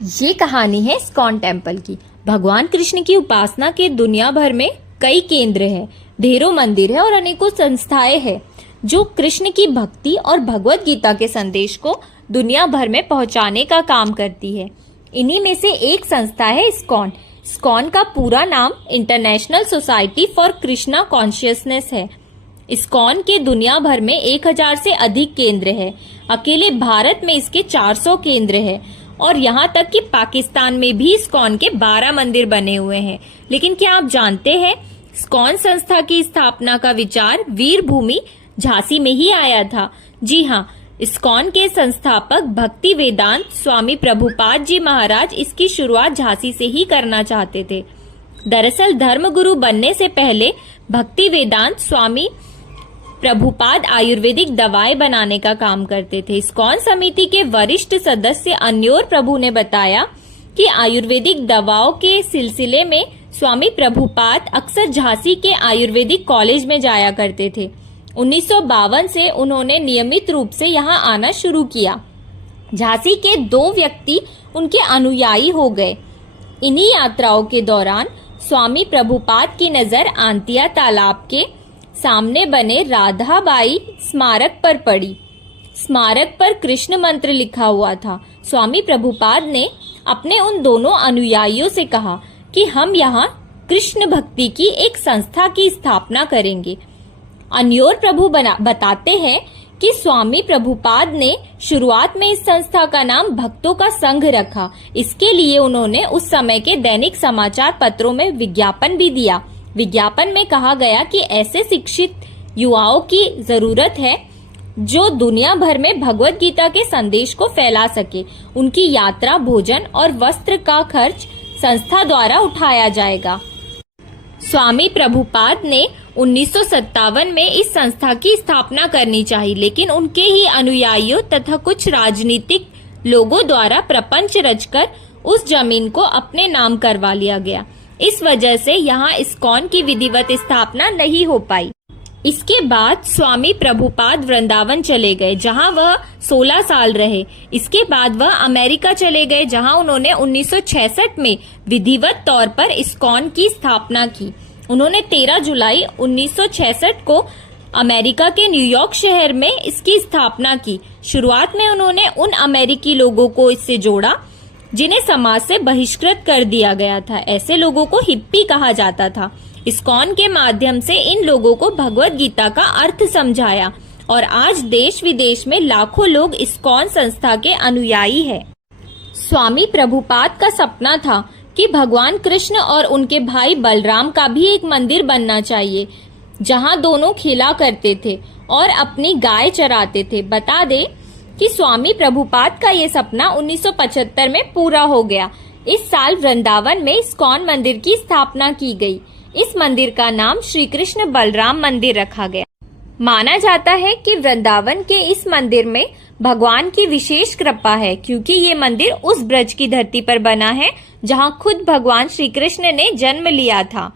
ये कहानी है इस्कॉन टेम्पल की। भगवान कृष्ण की उपासना के दुनिया भर में कई केंद्र हैं, ढेरों मंदिर है और अनेकों संस्थाएं हैं जो कृष्ण की भक्ति और भगवत गीता के संदेश को दुनिया भर में पहुंचाने का काम करती है। इन्हीं में से एक संस्था है इस्कॉन। इस्कॉन का पूरा नाम international society for Krishna consciousness है। इस्कॉन के दुनिया भर में 1000 से अधिक केंद्र है। अकेले भारत में इसके 400 केंद्र है और यहाँ तक कि पाकिस्तान में भी इस्कॉन के 12 मंदिर बने हुए हैं। लेकिन क्या आप जानते हैं, इस्कॉन संस्था की स्थापना का विचार वीर भूमि झांसी में ही आया था। जी हाँ, इस्कॉन के संस्थापक भक्ति वेदांत स्वामी प्रभुपाद जी महाराज इसकी शुरुआत झांसी से ही करना चाहते थे। दरअसल धर्मगुरु बनने से पहले भक्ति वेदांत स्वामी प्रभुपाद आयुर्वेदिक दवाएं बनाने का काम करते थे। इस्कॉन समिति के वरिष्ठ सदस्य अन्योर प्रभु ने बताया कि आयुर्वेदिक दवाओं के सिलसिले में स्वामी प्रभुपाद अक्सर झांसी के आयुर्वेदिक कॉलेज में जाया करते थे। 1952 से उन्होंने नियमित रूप से यहाँ आना शुरू किया। झांसी के 2 व्यक्ति उनके अनुयायी हो गए। इन्हीं यात्राओं के दौरान स्वामी प्रभुपाद की नजर आंतिया तालाब के सामने बने राधाबाई स्मारक पर पड़ी। स्मारक पर कृष्ण मंत्र लिखा हुआ था। स्वामी प्रभुपाद ने अपने उन दोनों अनुयायियों से कहा कि हम यहाँ कृष्ण भक्ति की एक संस्था की स्थापना करेंगे। अन्योर प्रभु बताते हैं कि स्वामी प्रभुपाद ने शुरुआत में इस संस्था का नाम भक्तों का संघ रखा। इसके लिए उन्होंने उस समय के दैनिक समाचार पत्रों में विज्ञापन भी दिया। विज्ञापन में कहा गया कि ऐसे शिक्षित युवाओं की जरूरत है जो दुनिया भर में भगवत गीता के संदेश को फैला सके। उनकी यात्रा, भोजन और वस्त्र का खर्च संस्था द्वारा उठाया जाएगा। स्वामी प्रभुपाद ने 1957 में इस संस्था की स्थापना करनी चाहिए, लेकिन उनके ही अनुयायियों तथा कुछ राजनीतिक लोगों द्वारा प्रपंच रचकर उस जमीन को अपने नाम करवा लिया गया। इस वजह से यहाँ इस्कॉन की विधिवत स्थापना नहीं हो पाई। इसके बाद स्वामी प्रभुपाद वृंदावन चले गए, जहाँ वह 16 साल रहे। इसके बाद वह अमेरिका चले गए, जहाँ उन्होंने 1966 में विधिवत तौर पर इस्कॉन की स्थापना की। उन्होंने 13 जुलाई 1966 को अमेरिका के न्यूयॉर्क शहर में इसकी स्थापना की। शुरुआत में उन्होंने उन अमेरिकी लोगों को इससे जोड़ा जिन्हें समाज से बहिष्कृत कर दिया गया था। ऐसे लोगों को हिप्पी कहा जाता था। इस्कॉन के माध्यम से इन लोगों को भगवत गीता का अर्थ समझाया और आज देश विदेश में लाखों लोग इस्कॉन संस्था के अनुयायी हैं। स्वामी प्रभुपाद का सपना था कि भगवान कृष्ण और उनके भाई बलराम का भी एक मंदिर बनना चाहिए, जहां दोनों खेला करते थे और अपनी गाय चराते थे। बता दें कि स्वामी प्रभुपाद का ये सपना 1975 में पूरा हो गया। इस साल वृंदावन में इस्कॉन मंदिर की स्थापना की गई। इस मंदिर का नाम श्री कृष्ण बलराम मंदिर रखा गया। माना जाता है कि वृंदावन के इस मंदिर में भगवान की विशेष कृपा है, क्योंकि ये मंदिर उस ब्रज की धरती पर बना है जहाँ खुद भगवान श्री कृष्ण ने जन्म लिया था।